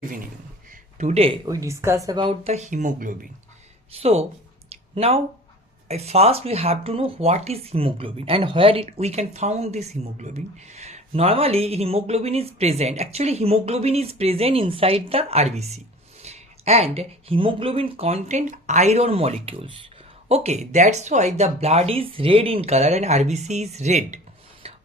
Evening. Today we discuss about the hemoglobin. So now first we have to know what is hemoglobin and where we can find this hemoglobin. Normally hemoglobin is present. Actually hemoglobin is present inside the RBC and hemoglobin contain iron molecules. Okay, that's why the blood is red in color and RBC is red.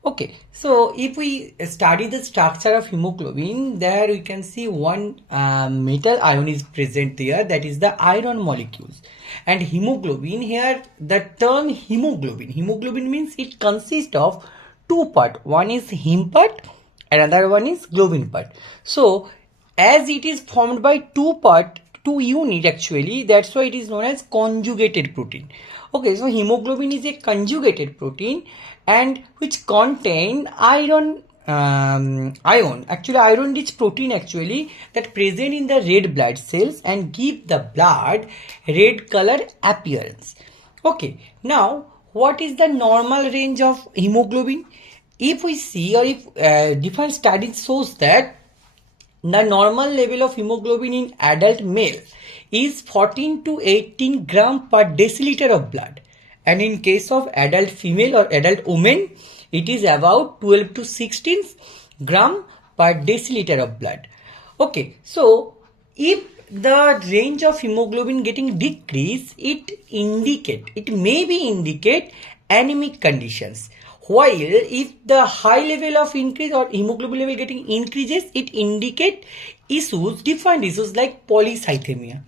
Okay, so if we study the structure of hemoglobin, there we can see one metal ion is present there, that is the iron molecules. And hemoglobin, here the term hemoglobin means it consists of two parts. One is hem part, another one is globin part. So as it is formed by two unit actually, that's why it is known as conjugated protein. Okay, so hemoglobin is a conjugated protein and which contain iron rich protein actually that present in the red blood cells and give the blood red color appearance. Okay, now what is the normal range of hemoglobin? If we see, or if different studies shows that the normal level of hemoglobin in adult male is 14 to 18 gram per deciliter of blood, and in case of adult female or adult woman it is about 12 to 16 gram per deciliter of blood. Okay, so if the range of hemoglobin getting decreased, it may be indicate anemic conditions, while if the high level of increase or hemoglobin level getting increases, it indicate different issues like polycythemia.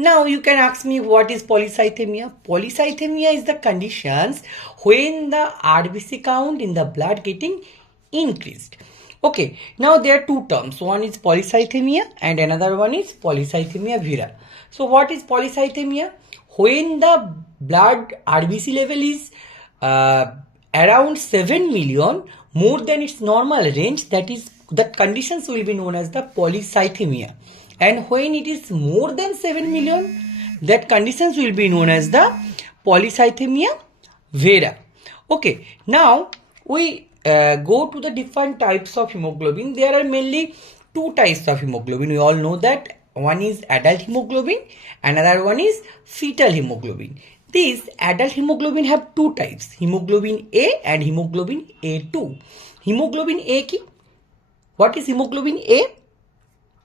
Now you can ask me, what is polycythemia? Polycythemia is the conditions when the RBC count in the blood getting increased. Okay, now there are two terms. One is polycythemia and another one is polycythemia vera. So what is polycythemia? When the blood RBC level is around 7 million, more than its normal range, that conditions will be known as the polycythemia. And when it is more than 7 million, that conditions will be known as the polycythemia vera. Okay, now we go to the different types of hemoglobin. There are mainly two types of hemoglobin. We all know that one is adult hemoglobin, another one is fetal hemoglobin. These adult hemoglobin have two types, hemoglobin A and hemoglobin A2. Hemoglobin A ki? What is hemoglobin A?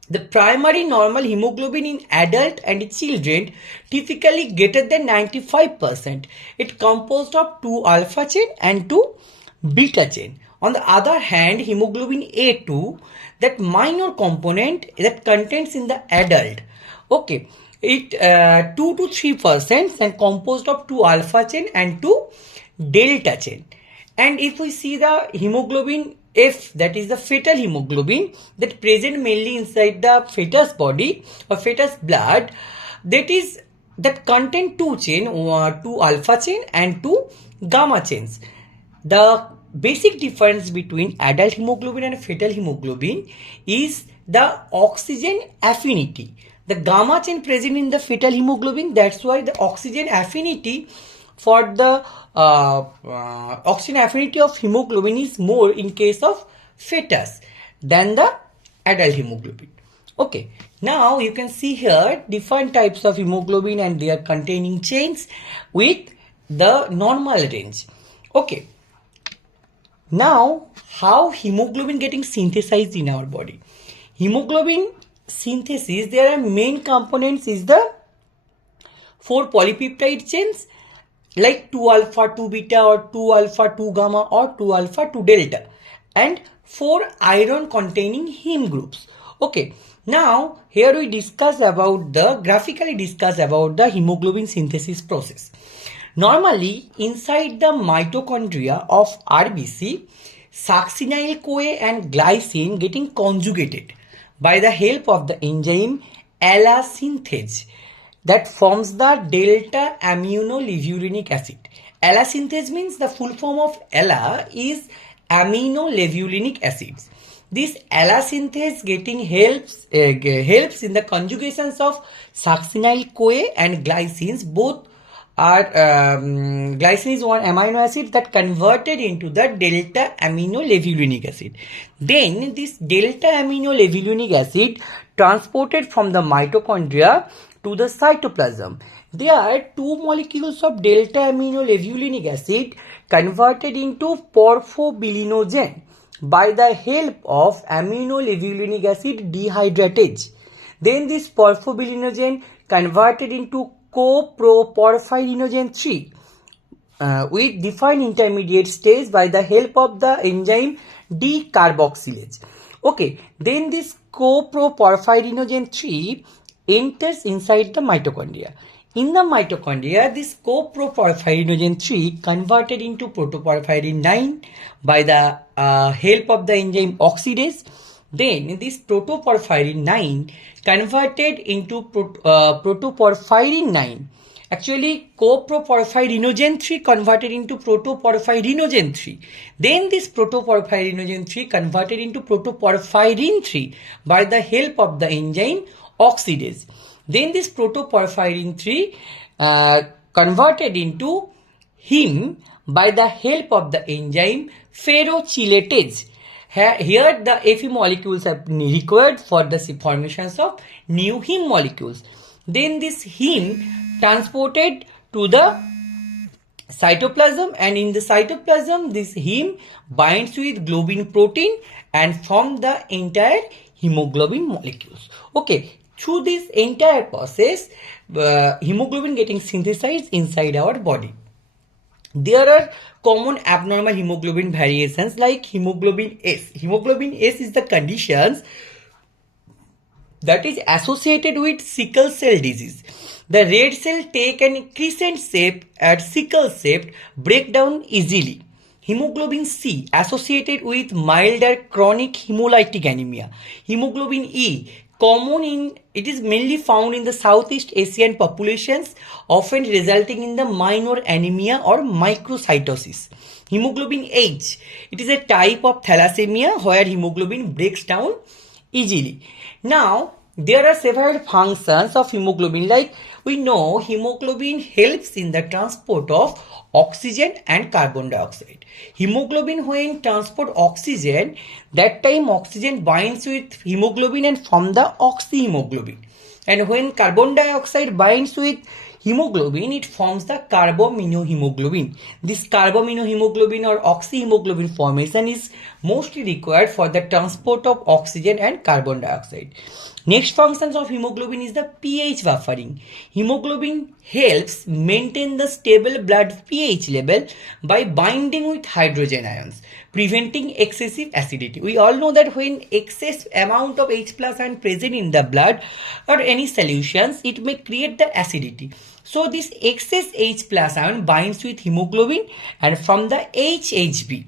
The primary normal hemoglobin in adult and children typically greater than 95%. It composed of 2 alpha chain and 2 beta chain. On the other hand, hemoglobin A2, that minor component that contains in the adult, okay, it 2 to 3% and composed of 2 alpha chain and 2 delta chain. And if we see the hemoglobin F, that is the fetal hemoglobin that present mainly inside the fetus body or fetus blood, that contain 2 chain, 2 alpha chain and 2 gamma chains. The basic difference between adult hemoglobin and fetal hemoglobin is the oxygen affinity. The gamma chain present in the fetal hemoglobin, that's why the oxygen affinity for the oxygen affinity of hemoglobin is more in case of fetus than the adult hemoglobin. Okay, now you can see here different types of hemoglobin and they are containing chains with the normal range. Okay, now how hemoglobin getting synthesized in our body? Hemoglobin synthesis, there are main components is the 4 polypeptide chains like 2 alpha 2 beta or 2 alpha 2 gamma or 2 alpha 2 delta and 4 iron containing heme groups. Okay, now here we graphically discuss about the hemoglobin synthesis process. Normally inside the mitochondria of RBC, succinyl-CoA and glycine getting conjugated by the help of the enzyme ALA synthase that forms the delta aminolevulinic acid. ALA synthase means the full form of ALA is aminolevulinic acids. This ALA synthase getting helps in the conjugations of succinyl-CoA and glycines. Both are glycine is one amino acid that converted into the delta aminolevulinic acid. Then this delta aminolevulinic acid transported from the mitochondria to the cytoplasm. There, two molecules of delta aminolevulinic acid converted into porphobilinogen by the help of aminolevulinic acid dehydratase. Then this porphobilinogen converted into coproporphyrinogen 3 with defined intermediate stage by the help of the enzyme decarboxylase. Okay, then this coproporphyrinogen 3 enters inside the mitochondria. In the mitochondria, this coproporphyrinogen 3 converted into protoporphyrin 9 by the help of the enzyme oxidase. Then this protoporphyrin 9 converted into protoporphyrin 9. Actually, coproporphyrinogen 3 converted into protoporphyrinogen 3. Then this protoporphyrinogen 3 converted into protoporphyrin 3 by the help of the enzyme oxidase. Then this protoporphyrin 3 converted into heme by the help of the enzyme ferrochelatase. Here the Fe molecules are required for the formations of new heme molecules. Then this heme transported to the cytoplasm, and in the cytoplasm this heme binds with globin protein and form the entire hemoglobin molecules. Okay, through this entire process hemoglobin getting synthesized inside our body. There are common abnormal hemoglobin variations like hemoglobin S. Hemoglobin S is the conditions that is associated with sickle cell disease. The red cell take an crescent shape at sickle shaped, break down easily. Hemoglobin C associated with milder chronic hemolytic anemia. Hemoglobin E it is mainly found in the Southeast Asian populations, often resulting in the minor anemia or microcytosis. Hemoglobin H, it is a type of thalassemia where hemoglobin breaks down easily. Now, there are several functions of hemoglobin, like we know hemoglobin helps in the transport of oxygen and carbon dioxide. Hemoglobin, when transport oxygen, that time oxygen binds with hemoglobin and form the oxyhemoglobin. And when carbon dioxide binds with hemoglobin, it forms the carbaminohemoglobin. This carbaminohemoglobin or oxyhemoglobin formation is mostly required for the transport of oxygen and carbon dioxide. Next functions of hemoglobin is the pH buffering. Hemoglobin helps maintain the stable blood pH level by binding with hydrogen ions, preventing excessive acidity. We all know that when excess amount of H plus ion present in the blood or any solutions, it may create the acidity. So this excess H plus ion binds with hemoglobin and from the HHB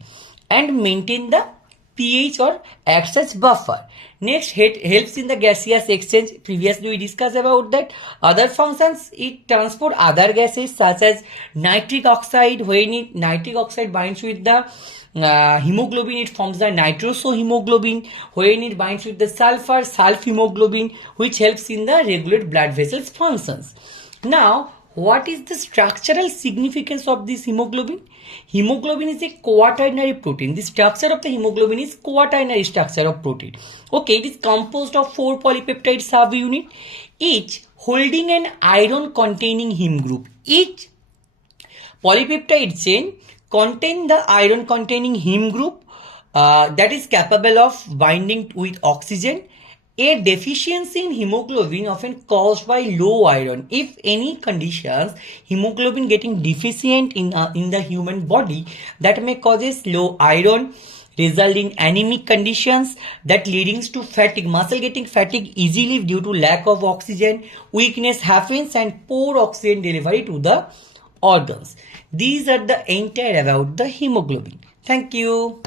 and maintain the pH or acts as buffer. Next, it helps in the gaseous exchange. Previously we discussed about that. Other functions, it transport other gases such as nitric oxide. When nitric oxide binds with the hemoglobin, it forms the nitrosohemoglobin. When it binds with the sulfur, sulfhemoglobin, which helps in the regulate blood vessels functions. Now, what is the structural significance of this hemoglobin? Hemoglobin is a quaternary protein. The structure of the hemoglobin is quaternary structure of protein. Okay, it is composed of 4 polypeptide subunit, each holding an iron containing heme group. Each polypeptide chain contains the iron containing heme group that is capable of binding with oxygen. A deficiency in hemoglobin often caused by low iron. If any conditions, hemoglobin getting deficient in the human body, that may causes low iron, result in anemic conditions that leading to fatigue, muscle getting fatigue easily due to lack of oxygen, weakness happens and poor oxygen delivery to the organs. These are the entire about the hemoglobin. Thank you.